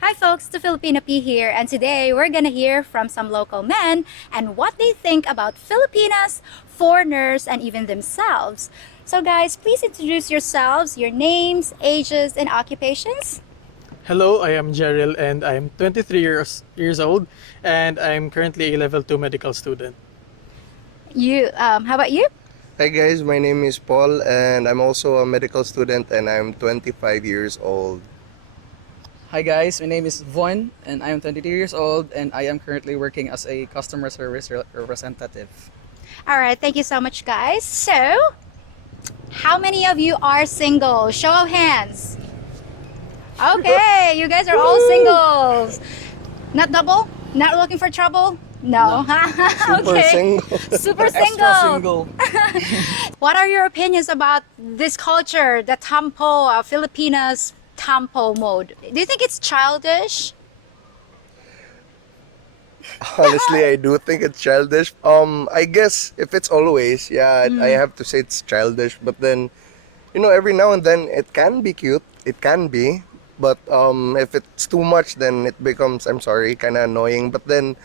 Hi folks, the Filipina P here, and today we're gonna hear from some local men and what they think about Filipinas, foreigners, and even themselves. So guys, please introduce yourselves, your names, ages, and occupations. Hello, I am Jeril and I'm 23 years old and I'm currently a level 2 medical student. How about you? Hi guys, my name is Paul and I'm also a medical student and I'm 25 years old. Hi guys, my name is Von and I am 22 years old and I am currently working as a customer service representative. All right, thank you so much, guys. So, how many of you are single? Show of hands. Okay, you guys are all singles. Not double? Not looking for trouble? No. Super Okay. single. Super Extra single. single. What are your opinions about this culture, the tampo, Filipinas tampo mode? Do you think it's childish? Honestly, I do think it's childish. I guess if it's always, I have to say it's childish. But then, every now and then it can be cute. It can be. But if it's too much, then it becomes, I'm sorry, kind of annoying. But then,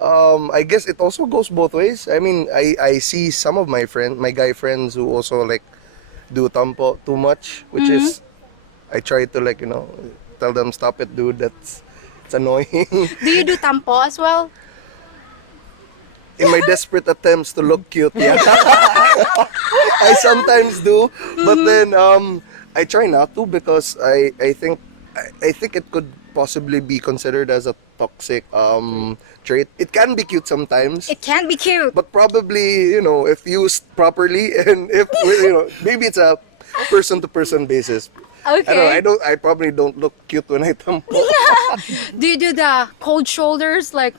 I guess it also goes both ways. I mean, I see some of my guy friends who also like do tampo too much, which is, I try to tell them, stop it, dude. It's annoying. Do you do tampo as well? In my desperate attempts to look cute, yeah. I sometimes do, but then I try not to because I think it could possibly be considered as a toxic trait. It can be cute sometimes, It can be cute. but probably if used properly and if maybe it's a person to person basis. Okay. I probably don't look cute when I tampo. Do you do the cold shoulders, like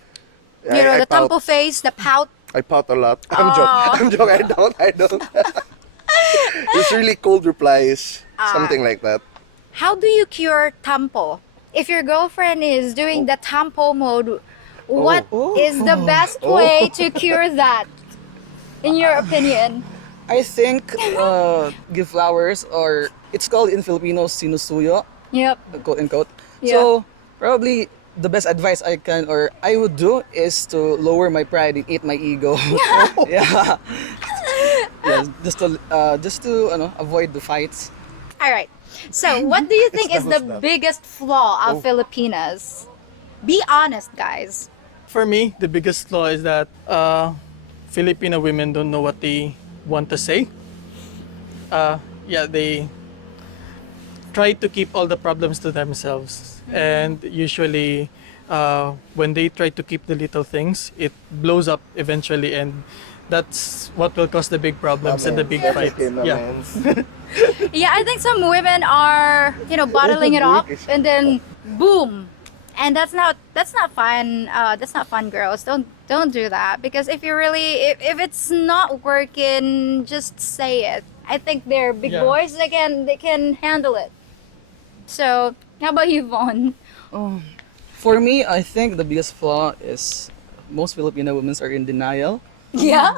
I the pout. tampo face, the pout? I pout a lot. I'm joking. I don't. It's really cold replies, something like that. How do you cure tampo? If your girlfriend is doing the tampo mode, what is the best way to cure that, in your opinion? I think give flowers, or it's called in Filipino sinusuyo, Yep. quote unquote. Yeah. So probably the best advice I would do is to lower my pride and eat my ego. Yeah. Yeah, just to avoid the fights. All right. So, what do you think is the that. biggest flaw of Filipinas? Be honest, guys. For me, the biggest flaw is that Filipino women don't know what they want to say. They try to keep all the problems to themselves. And usually, when they try to keep the little things, it blows up eventually and that's what will cause the big problems and the big fights. Yeah. Yeah, I think some women are, bottling it up and then boom. And that's not fun. That's not fun, girls. Don't do that, because if if it's not working, just say it. I think they're big Yeah. boys. They can handle it. So, how about you, Vaughn? For me, I think the biggest flaw is most Filipino women are in denial. Yeah.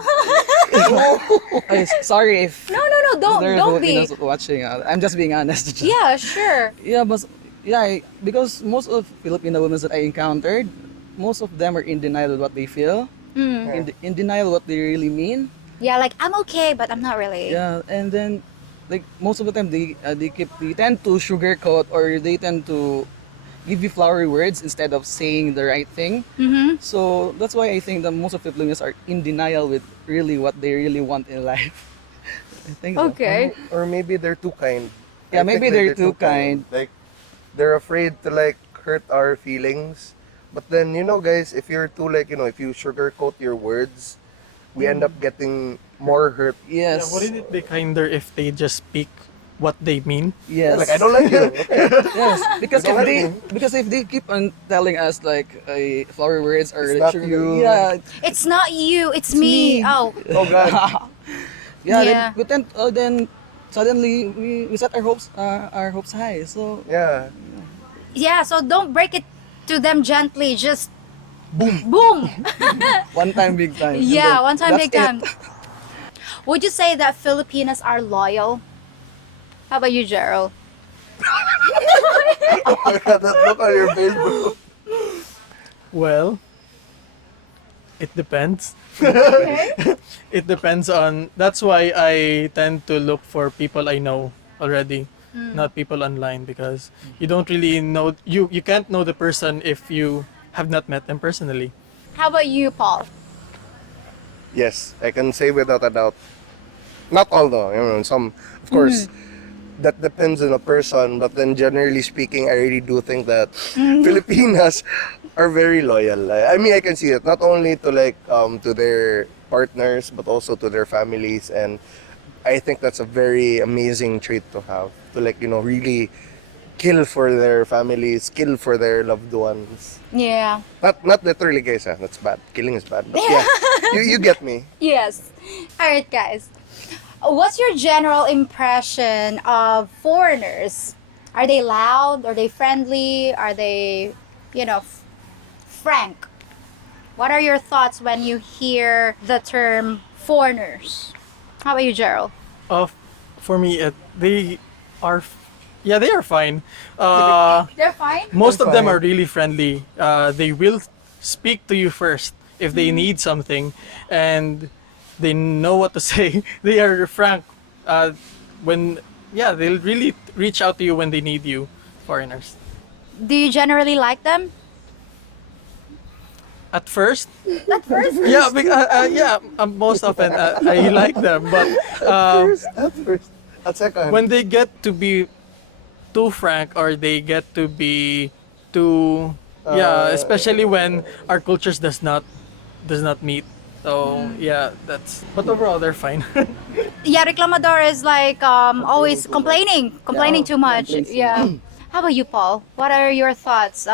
Sorry if No, don't there's don't be. Filipinos watching. I'm just being honest. Yeah, sure. Yeah, but because most of Filipino women that I encountered, most of them are in denial of what they feel, in denial of what they really mean. Yeah, like I'm okay, but I'm not really. Yeah, and then like most of the time they tend to sugarcoat, or they tend to give you flowery words instead of saying the right thing. Mm-hmm. So that's why I think that most of Filipinos are in denial with really what they really want in life. I think so. Okay. Or maybe they're too kind. Yeah, I maybe think they're too kind. Like they're afraid to hurt our feelings. But then guys, if you're too if you sugarcoat your words, we end up getting more hurt. Yeah, Yes. wouldn't it be kinder if they just speak what they mean? Yes. Like I don't like you. Okay? Yes, because Don't let if they keep on telling us like flowery words or It's not sugar- you. yeah, It's not you, it's me. me. Oh, Oh God. yeah, Yeah. Then we tend then suddenly we set our hopes high. So Yeah. yeah, so don't break it to them gently, just boom. one time, big time. And Yeah, then one time, that's big time. Would you say that Filipinas are loyal? How about you, Gerald? Oh my God, that look on your face, bro. Well, it depends. It depends on. That's why I tend to look for people I know already, not people online, because you don't really know. You can't know the person if you have not met them personally. How about you, Paul? Yes, I can say without a doubt. Not all though, some, of course, that depends on a person, but then generally speaking, I really do think that Filipinas are very loyal. I mean, I can see it not only to to their partners, but also to their families, and I think that's a very amazing trait to have, to really kill for their families, kill for their loved ones. Yeah. Not literally, guys. That's bad. Killing is bad. But yeah, you get me. Yes. All right, guys. What's your general impression of foreigners? Are they loud? Are they friendly? Are they, frank? What are your thoughts when you hear the term foreigners? How about you, Gerald? For me, they are, yeah, they are fine. They're fine? Most They're of them fine. are really friendly. They will speak to you first if they need something, and they know what to say. They are frank. They'll really reach out to you when they need you. Foreigners. Do you generally like them? At first, At first? most often I like them, but At first. At second. when they get to be too frank, or they get to be too especially when our cultures does not meet. So yeah, that's, but overall they're fine. Yeah, reclamador is like always complaining too much. complaints. Yeah. How about you, Paul? What are your thoughts?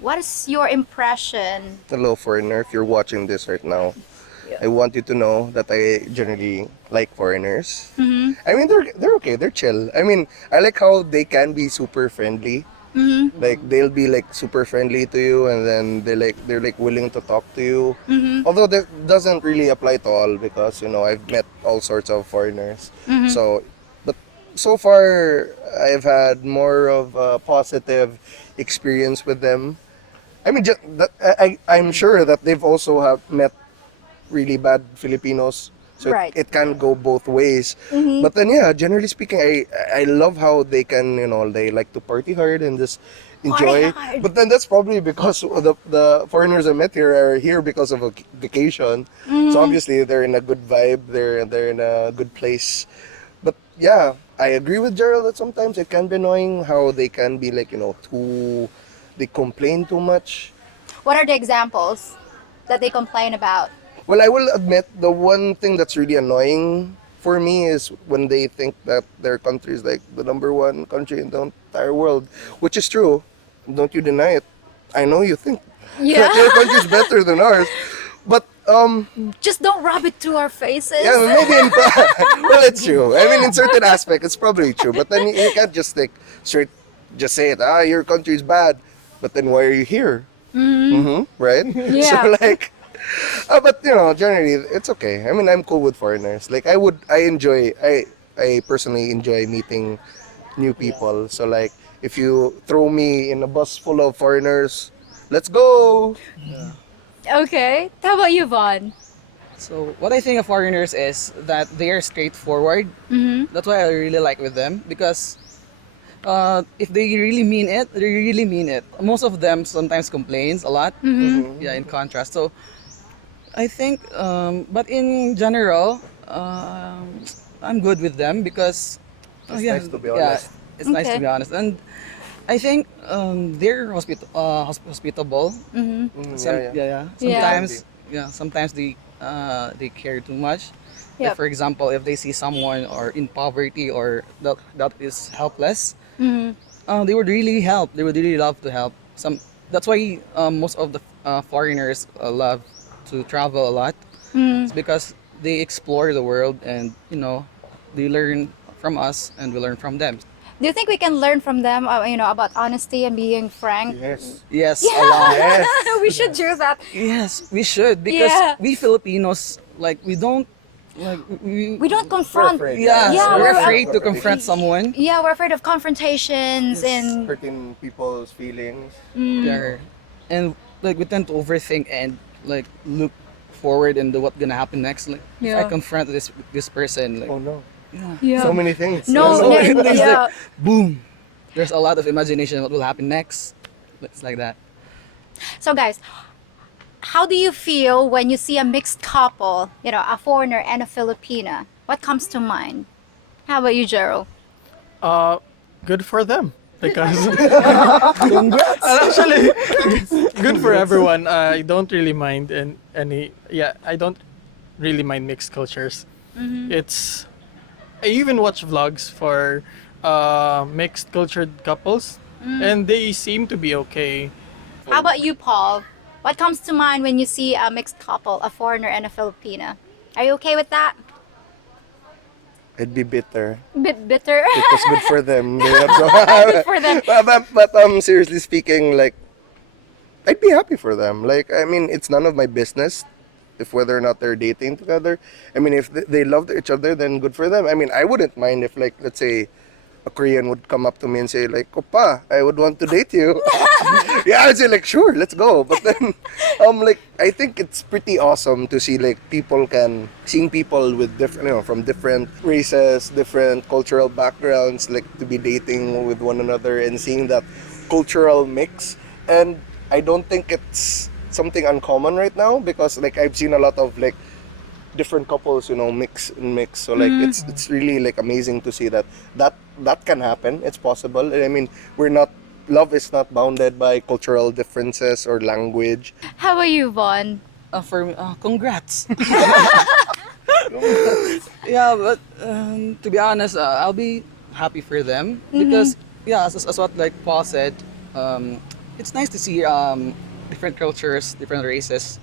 What is your impression? Hello, foreigner. If you're watching this right now, I want you to know that I generally like foreigners. I mean, they're okay. They're chill. I mean, I like how they can be super friendly. Like they'll be super friendly to you, and then they're willing to talk to you. Although that doesn't really apply to all, because I've met all sorts of foreigners. So, but so far I've had more of a positive experience with them. I mean, I'm sure that they've also have met really bad Filipinos, so Right. it can go both ways. But then, yeah, generally speaking, I love how they can, they like to party hard and just enjoy. Party hard. But then that's probably because the foreigners I met here are here because of a vacation. So obviously they're in a good vibe. They're in a good place. But yeah, I agree with Gerald that sometimes it can be annoying how they can be they complain too much. What are the examples that they complain about? Well, I will admit the one thing that's really annoying for me is when they think that their country is like the number one country in the entire world, which is true. Don't you deny it. I know you think that your country is better than ours, but Just don't rub it to our faces. yeah, maybe well, it's true. I mean, in certain aspects, it's probably true. But then you can't just just say it. Your country is bad, but then why are you here? Right? Yeah. So but generally it's okay. I mean, I'm cool with foreigners. I personally enjoy meeting new people. So if you throw me in a bus full of foreigners, let's go. Okay. How about you, Vaughn? So what I think of foreigners is that they are straightforward. That's why I really like with them, because if they really mean it, they really mean it. Most of them sometimes complains a lot. Yeah, in contrast. So I think, but in general, I'm good with them because It's nice to be honest. it's nice to Okay. be honest, and I think they're hospitable. Yeah. Sometimes they care too much. Yep. Like, for example, if they see someone or in poverty or that is helpless, they would really help. They would really love to help. That's why most of the foreigners love to travel a lot. It's because they explore the world, and they learn from us and we learn from them. Do you think we can learn from them, about honesty and being frank? Yes. Yes, a lot. Yes. We should do that. Yes, we should, because Yeah. we Filipinos, we don't Like We don't confront. afraid. yeah, Yeah, we're we're- afraid to confront someone. Yeah, we're afraid of confrontations and Hurting people's feelings. Yeah. And like we tend to overthink and like look forward into what's gonna happen next. Like if I Yeah. confront this person, like Oh no. yeah. So many things. No, so no, many things, yeah. like, boom. There's a lot of imagination what will happen next. It's like that. So guys, how do you feel when you see a mixed couple, you know, a foreigner and a Filipina? What comes to mind? How about you, Gerald? Good for them because actually good for everyone. I don't really mind I don't really mind mixed cultures. It's I even watch vlogs for mixed cultured couples and they seem to be okay. How about you, Paul? What comes to mind when you see a mixed couple, a foreigner and a Filipina? Are you okay with that? I'd be bitter. Bit bitter. It was good for them. They're not so Good for them. but seriously speaking, like, I'd be happy for them. Like, I mean, it's none of my business if whether or not they're dating together. I mean, if they love each other, then good for them. I mean, I wouldn't mind if, like, let's say, a Korean would come up to me and say, like, Opa, I would want to date you. Yeah, I'd say, like, sure, let's go. But then, like, I think it's pretty awesome to see, like, seeing people with different, from different races, different cultural backgrounds, like, to be dating with one another and seeing that cultural mix. And I don't think it's something uncommon right now because, like, I've seen a lot of, like, different couples, mix. So like it's really like amazing to see that can happen. It's possible. I mean, love is not bounded by cultural differences or language. How about you, Vaughn? For me, congrats. Yeah, but to be honest, I'll be happy for them because yeah, as what like Paul said, it's nice to see different cultures, different races,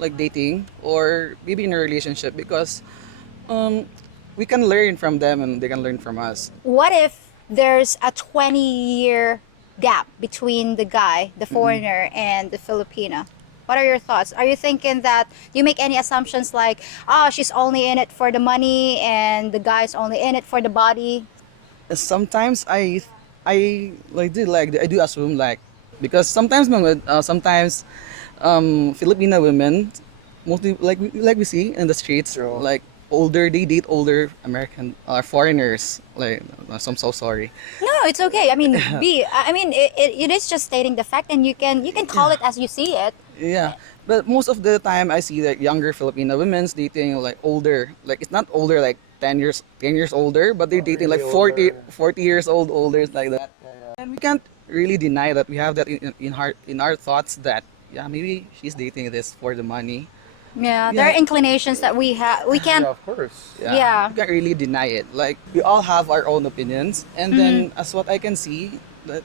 like dating or maybe in a relationship because we can learn from them and they can learn from us. What if there's a 20-year gap between the guy, the foreigner, and the Filipina? What are your thoughts? Are you thinking that, do you make any assumptions like, oh, she's only in it for the money and the guy's only in it for the body? Sometimes I do assume like because sometimes Filipino women mostly like we see in the streets True. like they date older American foreigners like I'm so sorry. No, it's okay. I mean, it is just stating the fact, and you can call it as you see it. Yeah, but most of the time I see like younger Filipino women's dating like older, like it's not older like 10 years older, but they're dating like 40 years old older like that. And we can't really deny that we have that in our thoughts that yeah, maybe she's dating this for the money. Yeah, there are inclinations that we have. We can't. Of course. Yeah. You can't really deny it. Like we all have our own opinions, and then as what I can see, that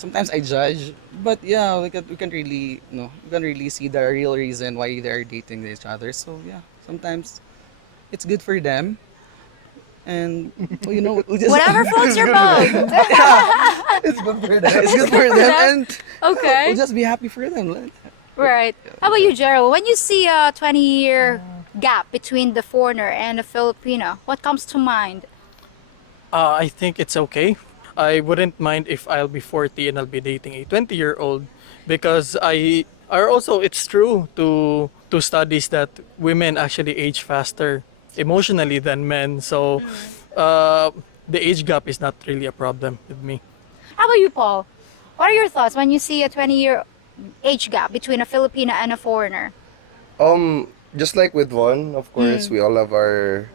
sometimes I judge, but yeah, we can really we can really see the real reason why they're dating each other. So yeah, sometimes it's good for them, and we just Whatever floats your boat. It's good for them. it's good for them, and Okay. we'll just be happy for them. Right. How about you, Gerald? When you see a 20-year gap between the foreigner and the Filipino, what comes to mind? I think it's okay. I wouldn't mind if I'll be 40 and I'll be dating a 20-year-old because it's true to studies that women actually age faster emotionally than men. So the age gap is not really a problem with me. How about you, Paul? What are your thoughts when you see a 20-year age gap between a Filipina and a foreigner? Just like with one, of course, we all have our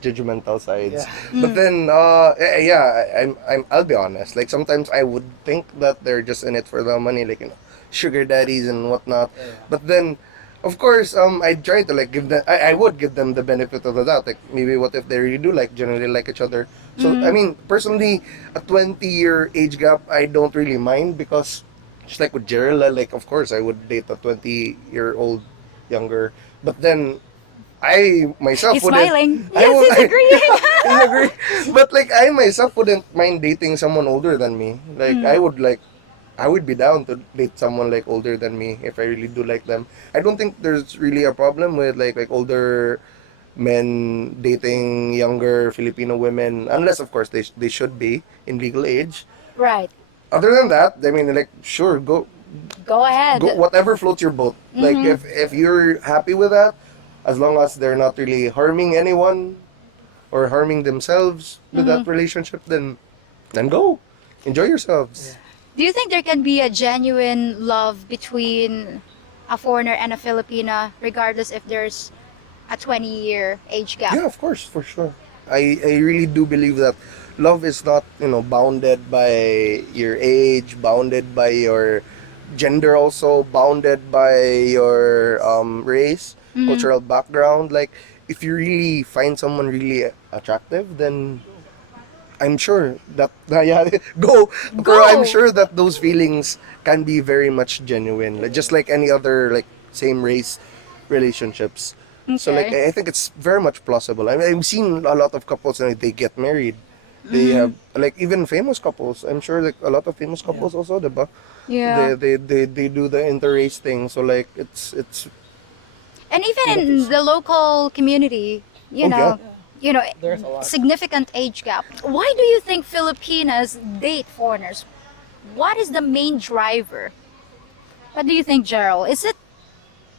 judgmental sides. But then, I'll be honest. Like sometimes I would think that they're just in it for the money, like sugar daddies and whatnot. But then, of course, I try to like give them. I would give them the benefit of the doubt. Like maybe what if they really do generally like each other. So I mean, personally, a 20-year age gap, I don't really mind because just like with Gerald, like of course I would date a 20-year-old younger. But then I myself He's wouldn't. smiling. I Yes, would- he's agreeing. I agree. But like I myself wouldn't mind dating someone older than me. Like I would be down to date someone like older than me if I really do like them. I don't think there's really a problem with like older men dating younger Filipino women, unless of course they should be in legal age. Right. Other than that, I mean, like, sure, Go ahead. go whatever floats your boat. Like, if you're happy with that, as long as they're not really harming anyone or harming themselves with that relationship, then go enjoy yourselves. Do you think there can be a genuine love between a foreigner and a Filipina, regardless if there's a 20-year age gap? Yeah, of course, for sure. I really do believe that love is not, bounded by your age, bounded by your gender, also bounded by your race, cultural background. Like, if you really find someone really attractive, then I'm sure that yeah, go. Pero I'm sure that those feelings can be very much genuine, like, just like any other like same race relationships. So like I think it's very much plausible. I mean, I've seen a lot of couples and they get married. They have like even famous couples. I'm sure like a lot of famous couples also, diba? Yeah. They do the interrace thing. So like it's And even in the local community, Oh, yeah. There's a lot. significant age gap. Why do you think Filipinas date foreigners? What is the main driver? What do you think, Gerald? Is it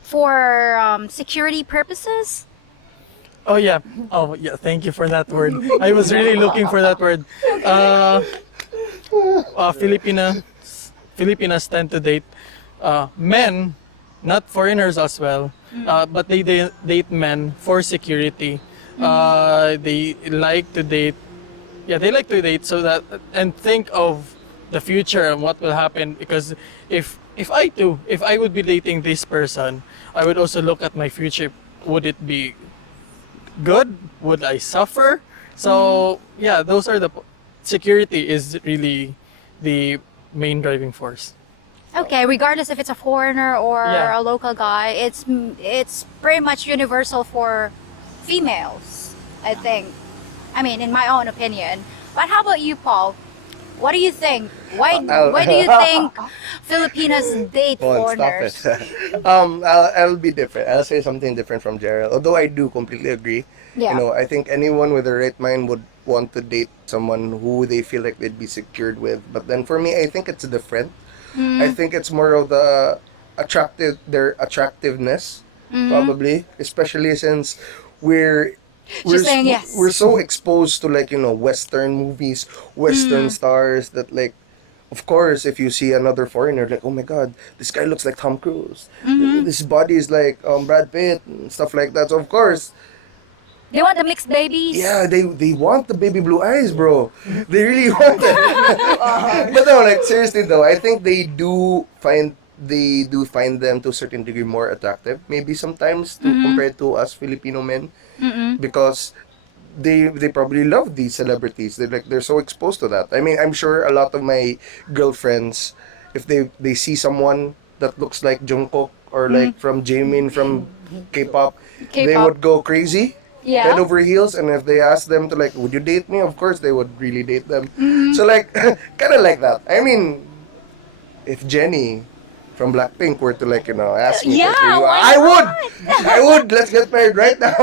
for security purposes? Oh yeah. Oh yeah. Thank you for that word. I was really looking for that word. Filipinas tend to date men, not foreigners as well, but they date men for security. They like to date. Yeah, they like to date so that and think of the future and what will happen. Because if I would be dating this person, I would also look at my future. Would it be good? Would I suffer? So yeah, those are security is really the main driving force. Okay, regardless if it's a foreigner or Yeah. a local guy, it's pretty much universal for females, I think. I mean, in my own opinion. But how about you, Paul? What do you think? Why do you think Filipinas date Come on, foreigners? stop it. I'll be different. I'll say something different from Gerald. Although I do completely agree. Yeah. I think anyone with the right mind would want to date someone who they feel like they'd be secured with. But then for me, I think it's different. I think it's more of their attractiveness, probably, especially since we're She's saying yes. we're so exposed to like Western movies, Western stars that like, of course, if you see another foreigner, like, oh my God, this guy looks like Tom Cruise. This body is like Brad Pitt and stuff like that. So of course, They want the mixed babies? yeah, they want the baby blue eyes, bro. They really want it. But no, like seriously though, I think they do find them to a certain degree more attractive, maybe sometimes compared to us Filipino men, because they probably love these celebrities. They're so exposed to that. I mean, I'm sure a lot of my girlfriends, if they see someone that looks like Jungkook or like from Jaemin from K-pop, they K-pop. would go crazy. Yeah. Head over heels, and if they ask them to like, would you date me? Of course, they would really date them. So like, kind of like that. I mean, if Jenny from Blackpink were to like ask me, Yeah, to you, why I would. Let's get married right now.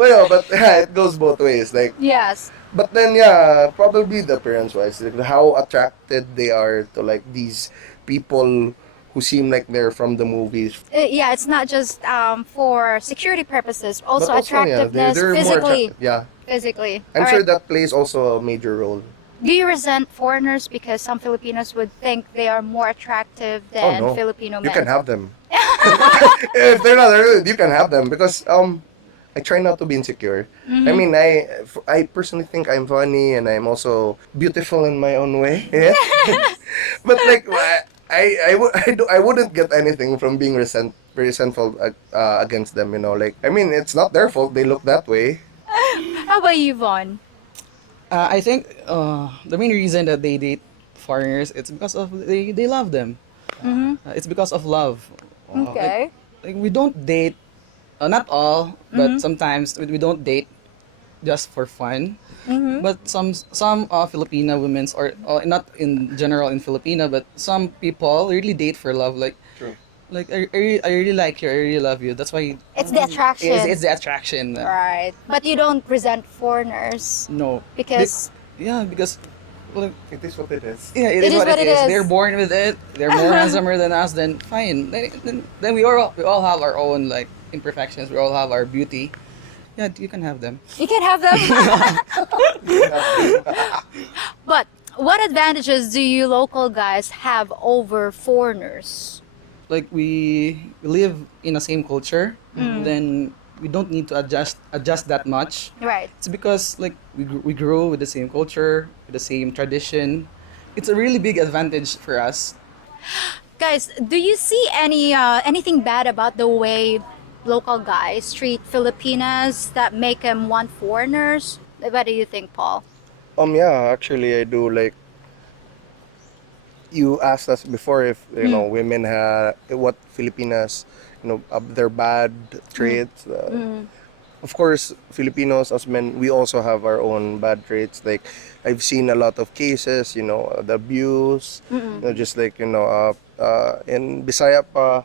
Well, but it goes both ways. Like, Yes. but then yeah, probably the appearance wise, like how attracted they are to like these people who seem like they're from the movies. Yeah, it's not just for security purposes, also But attractiveness, they're more physically. attractive. Yeah, Physically. I'm All sure right. that plays also a major role. Do you resent foreigners because some Filipinos would think they are more attractive than Oh no, Filipino men? you can have them. If they're not good, you can have them because I try not to be insecure. I mean, I personally think I'm funny and I'm also beautiful in my own way. Yeah. But like I wouldn't get anything from being resentful against them. Like I mean, it's not their fault. They look that way. How about you, Vaughn? I think the main reason that they date foreigners it's because of they love them. It's because of love. Okay. Like we don't date, not all, but sometimes we don't date just for fun. But some Filipina women's or not in general in Filipina, but some people really date for love. Like True. Like I really like you. I really love you. That's why It's the attraction. it's the attraction. Right. But you don't resent foreigners No. because Yeah, because well, It is what it is. yeah, It is what it is. They're born with it. They're more handsomer than us. Then fine. Then we all have our own like imperfections. We all have our beauty. Yeah, you can have them. you can have them. But what advantages do you local guys have over foreigners? Like we live in the same culture, then we don't need to adjust that much. Right. It's because like we grow with the same culture, with the same tradition. It's a really big advantage for us. Guys, do you see anything bad about the way local guys treat Filipinas that make them want foreigners? What do you think, Paul? Yeah, actually, I do. Like, you asked us before if women have what Filipinas, their bad traits. Of course, Filipinos as men, we also have our own bad traits. Like, I've seen a lot of cases, the abuse, just like in Bisaya pa,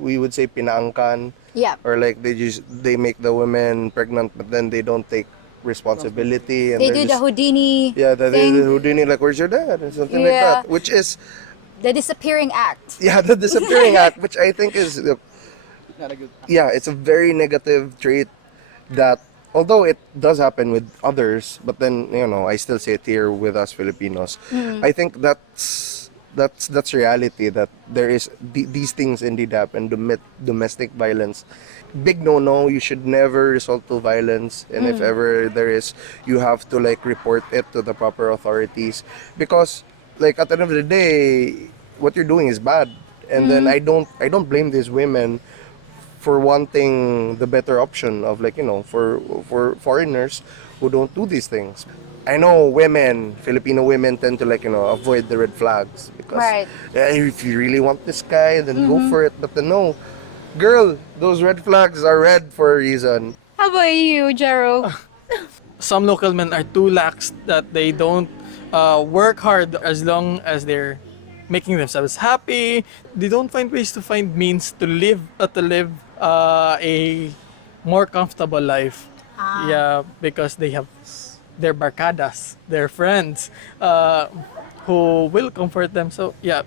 we would say pinaangkan, Yeah. or like they make the women pregnant, but then they don't take responsibility, and They they're do the just, Houdini yeah, the thing, Houdini, like, where's your dad, or something like Yeah. that, which is, the disappearing act. yeah, the disappearing act, which I think is, Not a good. yeah, it's a very negative trait that, although it does happen with others, but then, I still say it here with us Filipinos. I think that's reality, that there is these things indeed happen. Domestic violence, big no, you should never resort to violence, and if ever there is, you have to like report it to the proper authorities, because like at the end of the day, what you're doing is bad. And then I don't blame these women for wanting the better option of, like, for foreigners who don't do these things. I know Filipino women tend to, like, avoid the red flags, because Right. if you really want this guy, then go for it. But then no, girl, those red flags are red for a reason. How about you, Jero? Some local men are too lax that they don't work hard as long as they're making themselves happy. They don't find ways to find means to live a more comfortable life. Yeah, because they have their barcadas, their friends, who will comfort them. So yeah,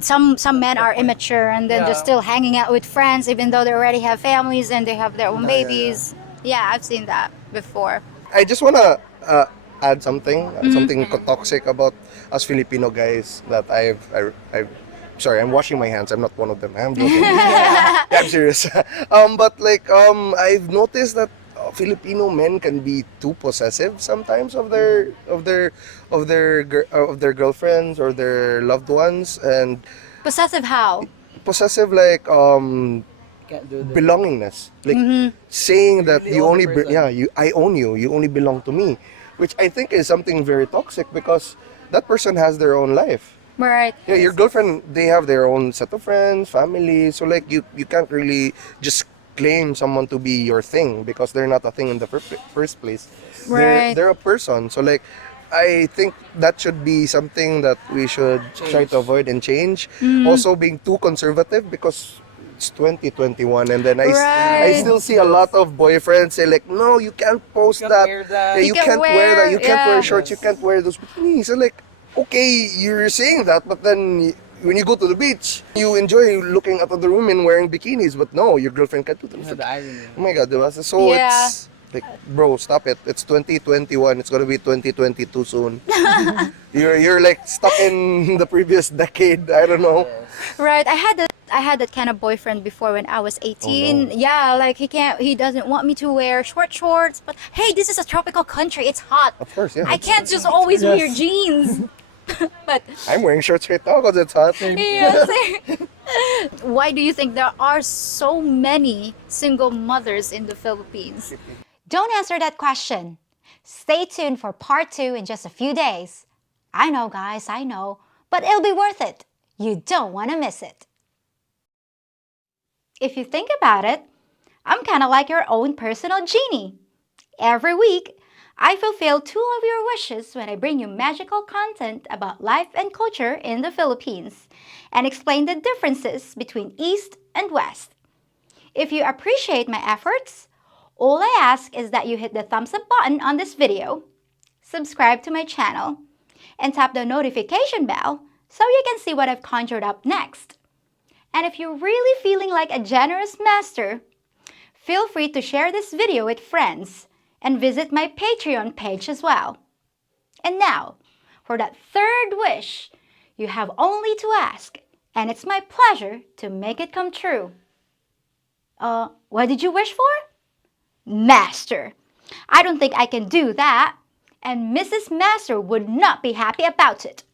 Some men are immature and then just Yeah. still hanging out with friends, even though they already have families and they have their own Yeah, yeah, babies. Yeah, I've seen that before. I just wanna add something toxic about us Filipino guys that I've sorry, I'm washing my hands. I'm not one of them. I'm joking. Yeah, I'm serious. But like I've noticed that Filipino men can be too possessive sometimes of their girlfriends or their loved ones, and Possessive how? possessive, like Can't do that. belongingness, like saying that really you own only the person. I own you only belong to me, which I think is something very toxic, because that person has their own life. Right. Yeah, your girlfriend, they have their own set of friends, family, so like you can't really just claim someone to be your thing, because they're not a thing in the first place. Right. They're a person, so like I think that should be something that we should try to avoid and change. Also, being too conservative, because it's 2021, and then I Right. still see a lot of boyfriends say like, no, you can't post You can't that. wear that. Yeah, You you can can't wear that. wear- You can't wear yeah. shorts. You can't wear those bikinis. So like, okay, you're saying that, but then when you go to the beach, you enjoy looking at other women wearing bikinis, but no, your girlfriend can't do that. Yeah, the irony. Oh my God, diba? So Yeah. it's like, bro, stop it. It's 2021. It's gonna be 2022 soon. You're like stuck in the previous decade. I don't know. Right. I had that kind of boyfriend before when I was 18. Oh, no. Yeah, like he doesn't want me to wear shorts, but hey, this is a tropical country. It's hot. Of course, yeah. I can't just always wear Yes. jeans. But I'm wearing shorts right now because it's hot. yes. Why do you think there are so many single mothers in the Philippines? Don't answer that question. Stay tuned for part 2 in just a few days. I know, guys, I know, but it'll be worth it. You don't want to miss it. If you think about it, I'm kind of like your own personal genie. Every week, I fulfill 2 of your wishes when I bring you magical content about life and culture in the Philippines and explain the differences between East and West. If you appreciate my efforts, all I ask is that you hit the thumbs up button on this video, subscribe to my channel, and tap the notification bell so you can see what I've conjured up next. And if you're really feeling like a generous master, feel free to share this video with friends and visit my Patreon page as well. And now, for that 3rd wish, you have only to ask, and it's my pleasure to make it come true. What did you wish for? Master. I don't think I can do that, and Mrs. Master would not be happy about it.